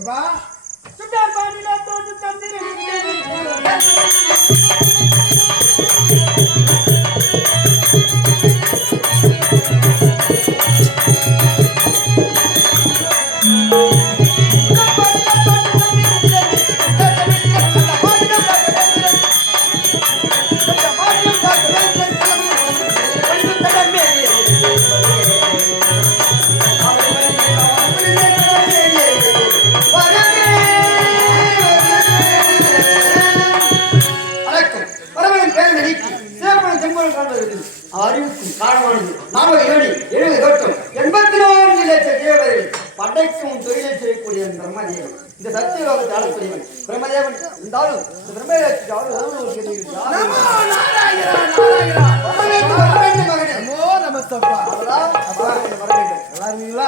எப்பா சுட்டார் பாண்டில தோட்டு தந்திரம் படைக்கும் தொழிலை செய்யக்கூடிய பிரம்மதேவன். இந்த சத்திய லோகத்தை ஆளக்கூடியவன். பிரம்மதேவன் இருந்தாலும் இந்த பிரம்மதேவத்துக்கு அவர் உறவு ஒரு. நமோ?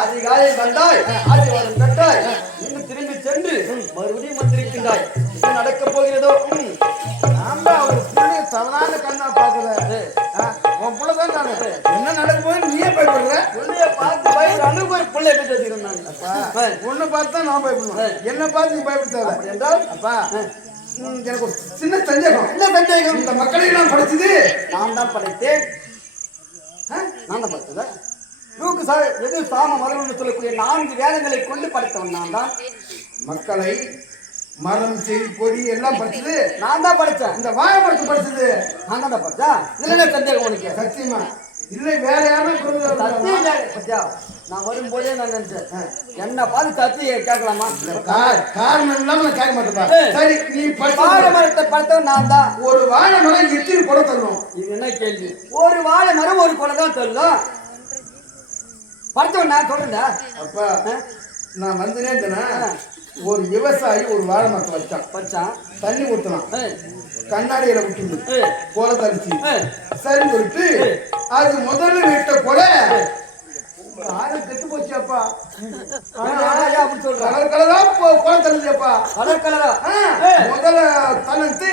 அதிகாலையில் வந்தாய் ஆசீர்வாதம் பெற்றாய் இன்னும் திரும்பி சென்று மறுபடியும் வந்திருக்கின்றாய். என்ன நடக்கப் போகிறதோ? ம். ஆமா ஒரு பிள்ளைய தவறான கண்ணா பாக்குற உன் புள்ள தான் என்ன நடக்க உன்னை பார்த்து தான் நான் பயப்படணும். என்ன பார்த்து நீ பயப்படுத்தாத. என்றால் அப்பா. எனக்கு சின்ன சந்தேகம். என்ன சந்தேகம்? இந்த மக்களை நான் படிச்சது நான் தான் படைத்தேன்? நான் தான் படைத்ததா? லூக்கு சா எது சாம மதம் சொல்லக்கூடிய நான்கு வேதங்களை கொண்டு படைத்தவன் நான் தான். மக்களை மரம் செடி கொடி எல்லாம் படிச்சது நான் தான் படைச்சேன் இந்த வாழை மரத்தை படிச்சது நான் தான் படைச்சேன் இதுல சந்தேகம் உனக்கு சத்தியமா. இல்லை வேற யாருமே சத்தியம்? நான் வரும்போதே நான் நினைச்சேன். என்ன பார்த்து சத்தியம் கேட்கலாமா? காரணம் இல்லாம நான் கேட்க ஏய். சரி நீ வாழை மரத்தை படைத்தவன் நான் தான். ஒரு வாழை மரம் எத்தனை கூட தரணும் இது என்ன கேள்வி? ஒரு வாழை மரம் ஒரு குலை தான் சொல்லும் படைத்தவன் நான் சொல்றேன் அப்பா நான் வந்தனே இருந்தேனா ஒரு விவசாயி ஒரு வாழை மரத்தை வச்சான். பச்சான் தண்ணி ஏய், கண்ணாடியில விட்டு ஏய், கொலை தரிச்சு. சரி சொல்லிட்டு அது முதல்ல விட்ட கொலை ஆறு கெட்டு போச்சு அப்பா ஏன் ஏன் அப்படி சொல்ற கலர் கலரா கொ- கொலை தள்ளுதுப்பா கலர் கலரா முதல்ல தனத்து.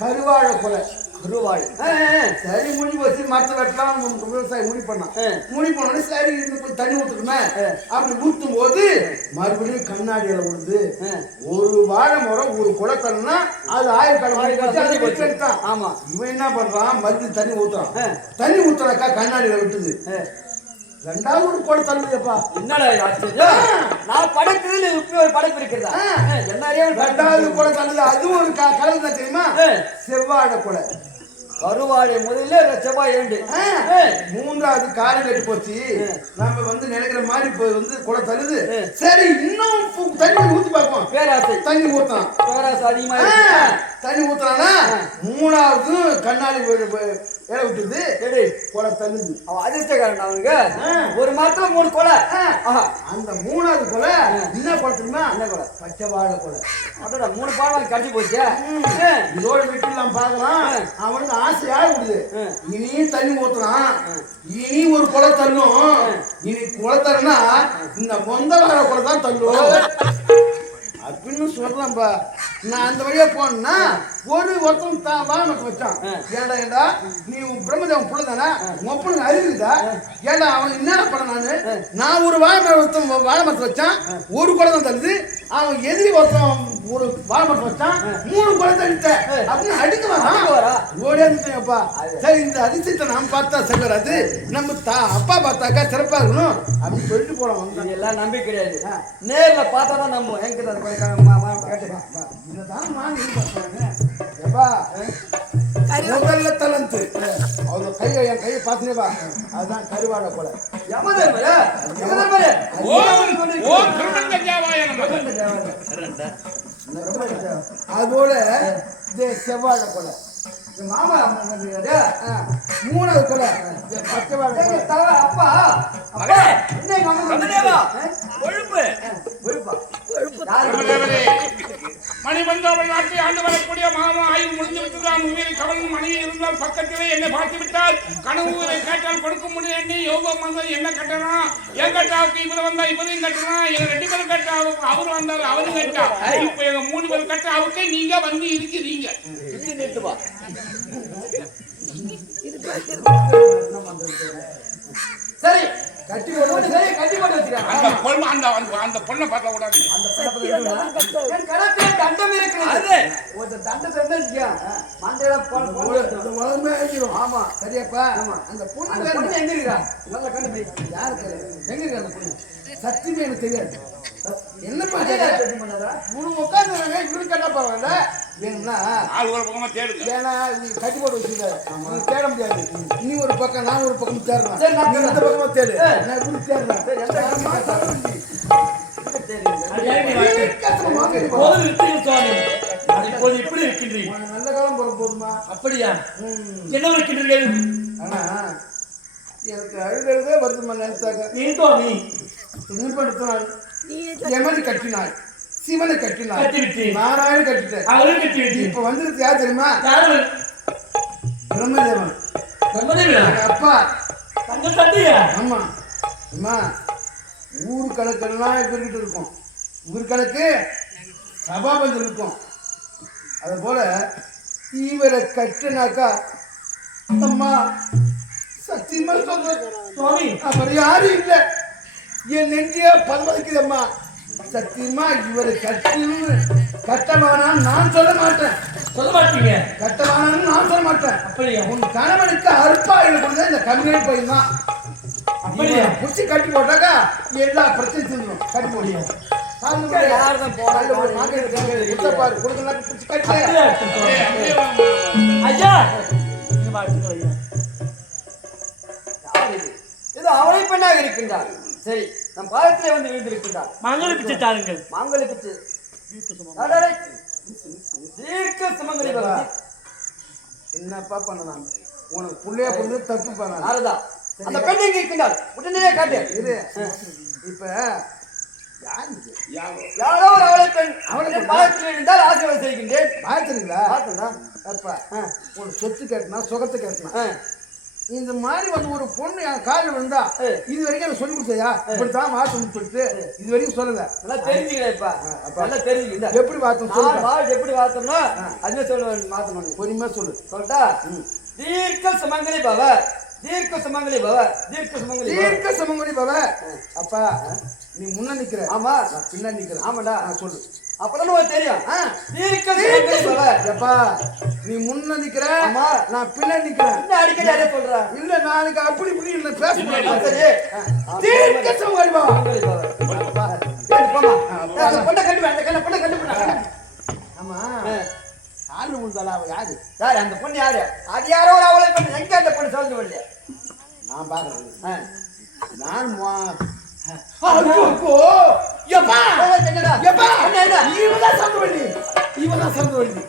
கருவாழை கொலை ஏய், சரி முடி போச்சு மரத்தை வெட்டலாம் உங்க விவசாயி முடி பண்ணான். முடி பண்ணோடனே சரி இருந்து கொஞ்சம் தண்ணி ஊத்துக்குமே ஏய். அப்படி ஊத்தும் போது மறுபடியும் கண்ணாடியில விழுது. ஒரு வாழை மரம் ஒரு தரணும்னா அது. எடுத்தான். ஆமா இவன் என்ன பண்றான் மறுபடியும் தண்ணி ஊத்துறான் ஏய். தண்ணி ஊத்துறாக்கா கண்ணாடியில விட்டுது ரெண்டாவது ஒரு தள்ளுதுப்பா என்னடா ஆச்சரியம்? நான் படைக்கிறதுல இப்படி ஒரு படைப்பு இருக்கிறதா? என்ன ரெண்டாவது குலை தள்ளுது. அதுவும் ஒரு க- கலர் தான் தெரியுமா? ஏய், செவ்வாழை குலை கருவாடை முதல்ல செவ்வாய் ஏண்டு மூன்றாவது காலம் கெட்டு போச்சு. நம்ம வந்து நினைக்கிற மாதிரி இப்போ வந்து குலை தள்ளுது. சரி இன்னும் தண்ணி ஊத்தி பார்ப்போம். பேராசை. தண்ணி ஊத்தலாம். பேராசை அதிகமா தண்ணி ஊத்துறானா மூணாவது கண்ணாடி வி- வி- இலை விட்டுது எடு குலை தள்ளுது. அவன் அதிர்ஷ்டக்காரன் அவனுங்க. ஆ. ஒரு மரத்துல மூணு கொலை. அந்த மூணாவது கொலை என்ன குலை தெரியுமா? என்ன கொலை? பச்சை வாழை கொலை. அடடா மூணு பாடம் கடிச்சு போச்சு. இதோட வீட்டுலாம் பார்க்கலாம். அவனுக்கு ஆசையா விடுது. இனியும் தண்ணி ஊத்துறான். இனி ஒரு குலை தள்ளும். இனி குலை தரனா இந்த மொந்த வாழை குலை தான் தள்ளும் அப்படின்னு சொல்றேன்பா நான் அந்த வழியா போனேன்னா ஒரு ஒருத்தன் தான் வச்சான் ஆ. ஏன்டா ஏன்டா நீ உன் பிரம்மதேவன் புள்ள தானே மொப்பனுக்கு அறிவுதா ஏன்டா அவன் என்னடா பண்ண நானு? நான் ஒரு வாழை மரம் ஒருத்தன் வாழை மரத்தை வச்சான் ஒரு குலை தான் தள்ளுது. அவன் எதிரி ஒருத்தன் ஒரு வாழை மரத்தை வச்சான் மூணு குலை தள்ளிட்ட அப்படின்னு அடிக்க அடிக்க வரா? வரான் ஓடியாந்துட்டேன்ப்பா சரி இந்த அதிசயத்தை நாம் பார்த்தா சரி வராது நம்ம தா அப்பா பார்த்தாக்கா சிறப்பா இருக்கணும் அப்படின்னு சொல்லிட்டு. இது எல்லாம் நம்பி கிடையாது. நேர்ல பார்த்தா தான் நம்புவோம். எங்க அந்த கொலைக்காரன் மா- மா- கேட்டுக்கலாம் இதுதான் நான் எதிர்பார்க்கறேங்க. ஏப்பா, முதல்ல தலந்து அவங்க கையை என் கையை பார்த்தீங்கப்பா அதுதான் கருவாடை போல. இந்த செவ்வாழை கொலை மாமா மூணாவது கொலை தவறு அப்பா. அப்பா. என்ன. கொழுப்பு. கொழுப்பா. மணிபந்தாவல் நாட்டை ஆண்டு வரக்கூடிய மாமா ஆய்வு முடிந்து விட்டுதான் உயிரை கவலும் இருந்தால் பக்கத்திலே என்னை பார்த்து விட்டால் கனவு கேட்டால் கொடுக்க முடியும் எண்ணி யோகம் வந்தது என்ன கட்டணும் என் கட்டாவுக்கு இவர் வந்தா இவரையும் கட்டணும் எங்க ரெண்டு பேரும் கட்டாவுக்கு அவர் வந்தாரு அவரும் கட்டா. இப்ப எங்க மூணு பேர் கட்டாவுக்கு நீங்க வந்து இருக்கிறீங்க. சரி. கட்டி போட பொண்ணு சரி கட்டி போட்டு வச்சுக்கிறாங்க அந்த பொண்ணு அந்த அந்த- அந்த பொண்ணை பார்க்க கூடாது. என் கரத்திலே தண்டம் இருக்கிறது ஒரு இருந்தா வச்சுக்க. மண்டையில. உலகமே அழிஞ்சிரும். ஆமா சரியாப்பா. ஆமா. அந்த பொண்ணு அந்த பொண்ணு எங்க இருக்கா? நல்லா கண்டுபிடி யாருக்கு எங்க இருக்கு அந்த பொண்ணு? சத்தியமே எனக்கு தெரியாது. என்னப்பா? மூணு உட்காந்துறாங்க இவரு கேட்டா பரவாயில்ல. வேணும்னா ஆள் ஒரு பக்கமா தேடுங்க. ஏன்னா நீ கட்டி போட்டு வச்சுருக்க நீ தேட முடியாது. நீ ஒரு பக்கம் நான் ஒரு பக்கம் தேடுறேன். சரி, நான் நீ இந்த. பக்கமா தேடு. நான் இப்படி தேடுறேன். இப்படி இருக்கின்றீர்கள் நல்ல காலம் பிறக்க போதுமா? அப்படியா. என்ன இருக்கின்றீர்கள்? ஆனா எனக்கு அழுகிறதே வருதுமா நினைச்சாக்க ஏன் சுவாமி? துணிப்படுத்தினாள் யமனை கட்டினாள் சிவனை கட்டினாள் கட்டிவிட்டேன். நாராயணன் கட்டிட்டேன் அவரும் கட்டி விட்டீர்கள் இப்ப வந்திருக்கு யார் தெரியுமா? பிரம்மதேவன். பிரம்மதேவியா எங்க அப்பா. தங்கள் தந்தையா ஆமா. அம்மா ஊர் கணக்கெல்லாம் இவர்கிட்ட இருக்கும். ஊர் கணக்கு சபாபந்தம் இருக்கும். அது போல இவரை கட்டுனாக்கா அம்மா சத்தியமா சொல்றேன். அப்புறம் யாரும் இல்ல. என் நெஞ்சிய பதவதிக்குதம்மா சத்தியமா இவரை கட்டணும் கட்டவானா நான் சொல்ல மாட்டேன். சொல்ல மாட்டீங்க. கட்டவானான்னு நான் சொல்ல மாட்டேன். அப்படியா? உன் கணவனுக்கு அற்பாயில் கொடுத்தா இந்த கம்யூனிட் பையன் தான். அப்படியா? புடிச்சு கட்டி போட்டாக்கா எல்லா பிரச்சனையும் தீர்ந்துடும். கட்டி வாங்க. ஐயா! இது? அவளை பெண்ணாக இருக்கின்றார். சரி. நம் பாதத்திலே வந்து விழுந்திருக்கின்றார் மங்கள பிச்சை தாருங்கள். மாங்கல்ய பிச்சு. தீர்க்க சுமங்கலி என்னப்பா? பண்ணலாம்? உனக்கு புள்ளைய பொண்ணு தப்பு பண்ணலாம். நாரதா அந்த பெண் எங்க இருக்கின்றார் உடனே காட்டு. இரு. இப்ப யார் இது? ஒரு அவளை பெண். அவளை பாதத்தில் இருந்தால் ஆசீர்வாதம் செய்கின்றேன் பார்த்துருங்களா பார்த்தா அப்பா உனக்கு சொத்து கேட்டனா சுகத்தை கேட்டனா. இந்த மாதிரி வந்து ஒரு பொண்ணு என் காலில் விழுந்தா. இது வரைக்கும் எனக்கு சொல்லி கொடுத்தையா இப்படித்தான் வாசம் சொல்லிட்டு இது வரைக்கும் சொல்லல. நல்லா தெரிஞ்சுக்கிறேன்ப்பா. நல்லா தெரிஞ்சுக்கிட்ட எப்படி வாத்தம் சொல்லுங்க? வாழ் எப்படி வாத்தோம்னா அதுவே சொல்ல மாத்தணும் பொறுமையா சொல்லு. சொல்லிட்டா தீர்க்க சுமங்கலி பவ. தீர்க்க சுமங்கலி பவ. தீர்க்க சுமங்கலி தீர்க்க சமங்குடி பாவ. அப்பா நீ முன்ன நிக்கிற. ஆமா. நான் பின்னாடி நிக்கிறேன். ஆமாடா. ஆ, சொல்லு. அப்பதான் உனக்கு தெரியும். ஆ, தீர்க்க எப்பா நீ முன்ன நிக்கிற ஆமா. நான் பின்னாடி நிக்கிறேன். அடிக்கடி அதே சொல்ற. இல்ல நாளைக்கு அப்படி இப்படி இல்ல பேச சரி தீர்க்க சரி, பொண்ணை கண்டு அந்த கண்ணை பொண்ணை கண்டு ஆமா. காலில் விழுந்தாளா அவ யாரு? யாரு அந்த பொண்ணு யாரு? அது யாரோ ஒரு அவளை பண்ணு எங்க அந்த பொண்ணு சவுந்து வரலையா நான் பாக்குறேன். நான். எப்பா என்னடா? எப்பா என்ன என்ன? இவன் தான் சவுந்து வண்டி இவன் தான் சவுந்து வண்டி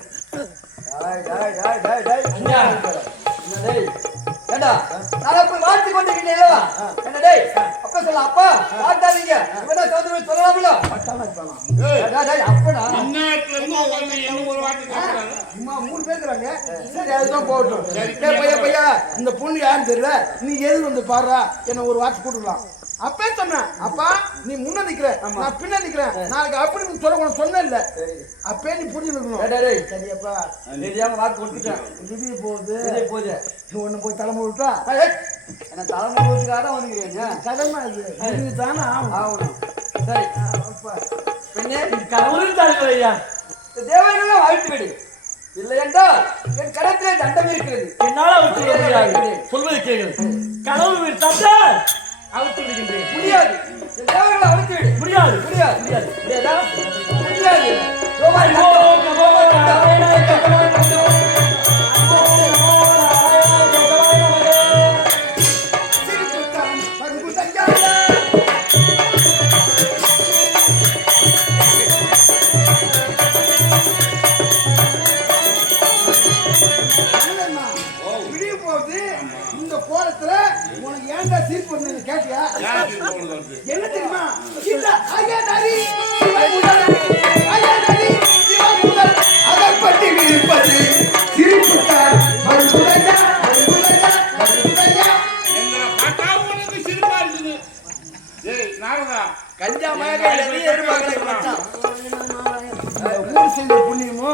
டாய், டாய், டாய், டாய், டாய். ஐயா. என்ன டேய்? ஏண்டா, நான் போய் வாழ்த்து கொண்டிருக்கிறேன் அல்லவா? என்ன டேய், அப்பா சொல்ல, அப்பா, வாழ்த்தாதீங்க. சொல்லலாம்ல? டேய், டேய், அப்படா. இருந்து என்ன ஒரு வார்த்தை கேட்கறாங்க அம்மா மூணு பேசுறாங்க சரி அதுதான் போகட்டும். டேய் பையா பையா இந்த பொண்ணு யாருன்னு தெரியல. நீ எது வந்து பாடுறா? என்ன ஒரு வார்த்தை கூட்டுக்கலாம் அப்பே சொன்னேன் அப்பா நீ முன்ன நிக்கிற நான் பின்ன நிக்கிறேன். நாளைக்கு அப்படி நீ சொல்ல உனக்கு சொன்ன இல்ல. அப்பே நீ புரிஞ்சுக்கணும். சரியப்பா தெரியாம வாக்கு கொடுத்துட்டேன். திடீர் போகுது. சரி, போகுது. நீ ஒண்ணு போய் தலைமை விட்டா? என்ன தலைமை ஊத்துக்காக தான் வந்துக்கிறீங்க? கடமை அது இது தானே ஆகணும். சரி, பெண்ணே, ஐயா. இந்த தேவர்களை வாழ்த்து விடு. இல்லை என்றால் என் கரத்திலே தண்டம் இருக்கிறது. என்னால் அவுத்து விட முடியாது சொல்வது கேளுங்கள். கடவுள் வீடு தந்தால் அவுத்து விடுகின்றேன். முடியாது தேவர்களை அழுத்து. விடு முடியாது முடியாது முடியாது முடியாதா? உனக்கு ஏன்டா சீட் பண்ணு கேட்டியா? என்ன தெரியுமா? இல்ல ஐயா நரி ஐயா நரி முதல் அகப்பட்டு விழிப்பது சிரிப்புத்தான். பகுபுதையா, பகுபுதையா, பகுபுதையா. எங்களை பார்த்தா உனக்கு சிரிப்பா இருக்குது. ஏய் நாரதா கஞ்சா மயக்க எதையும் எதிர்பார்க்கல மச்சான். இந்த ஊர் செய்த புண்ணியமோ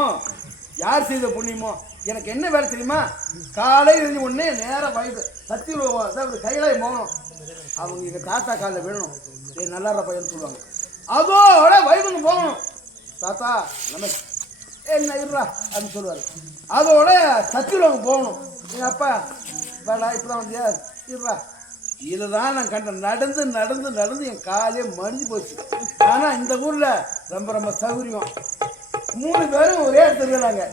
யார் செய்த புண்ணியமோ? எனக்கு என்ன வேலை தெரியுமா? காலையில் இருந்து உடனே நேராக வயது. சத்தி அதாவது கையிலே போகணும் அவங்க எங்கள் தாத்தா காலில் விழணும். சரி நல்லா பையன் சொல்லுவாங்க. அதோட வைகுண்டம் போகணும். தாத்தா நம்ம என்ன இருடா? அப்படின்னு சொல்லுவார். அதோட சத்தியலோகம் போகணும். எங்கள் அப்பா வேடா இப்பதான் வந்தியா? இருடா. இதுதான் நான் கண்டேன் நடந்து நடந்து நடந்து என் காலே மடிஞ்சு போச்சு. ஆனால் இந்த ஊரில் ரொம்ப ரொம்ப சௌகரியம். மூணு பேரும் ஒரே இடத்துல இருக்கிறாங்க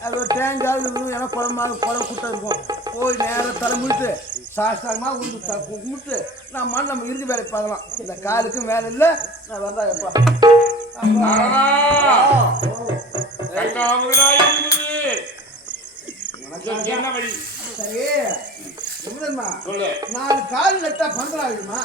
அது ஒரு தேங்காய் இருக்கும் ஏன்னா குழம்பாக குழம்பு கூட்டம் இருக்கும். போய் நேரம் தலை முடிட்டு சாஷ்டாகமாக உண்டு த- கும்பிட்டு நம்ம நம்ம இறுதி வேலை பார்க்கலாம். இந்த காலுக்கும் வேலை இல்லை. நான் வந்தா எப்பா? சரி நாலு கால் நட்டா பந்தல் ஆகிடுமா?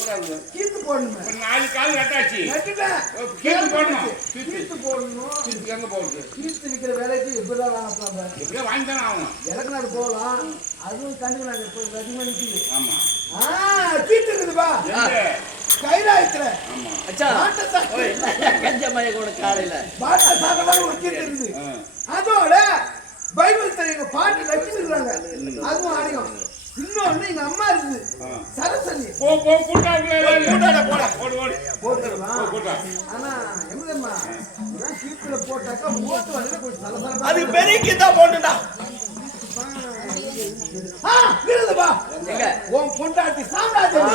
கூடாது கீத்து போடணுமே. இப்ப நாலு கால் கட்டாச்சு நட்டுட்டேன் கீத்து போடணும். கீத்து போடணும். கீத்து எங்க போகுது கீத்து விற்கிற வேலைக்கு எப்படிதான் வாங்கலாம் எப்படியோ வாங்கி தானே ஆகணும். எனக்கு நாடு போகலாம். அதுவும் கண்டுக்கு நாடு இப்போ அதிகமாக நிற்கிது ஆமா. ஆ கீத்து இருக்குதுப்பா எங்க? கைலாயத்துல. ஆமா. அச்சா மாட்டை சாப்பிட்டு கஞ்சமைய கூட காலையில. பாட்டை சாப்பிடலாம் ஒரு கீத்து இருக்குது. அதோட பைபிள் எங்க பாட்டு லட்சிருக்காங்க அதுவும் ஆடியும் இன்னொன்னு எங்க அம்மா இருக்குது சரஸ்வதி போ போ கூட்டாங்க போடா போடு ஓடு போட்டுக்கலாம் கூட்டா ஆனா எவ்வளவுமா கீத்துல போட்டாக்கா ஓட்டு வரையில கொஞ்சம் சலசலப்பா அது பெரிய கீதா போட்டுடா ஆ. எங்க உன் பொண்டாட்டி சாம்ராஜ்யம்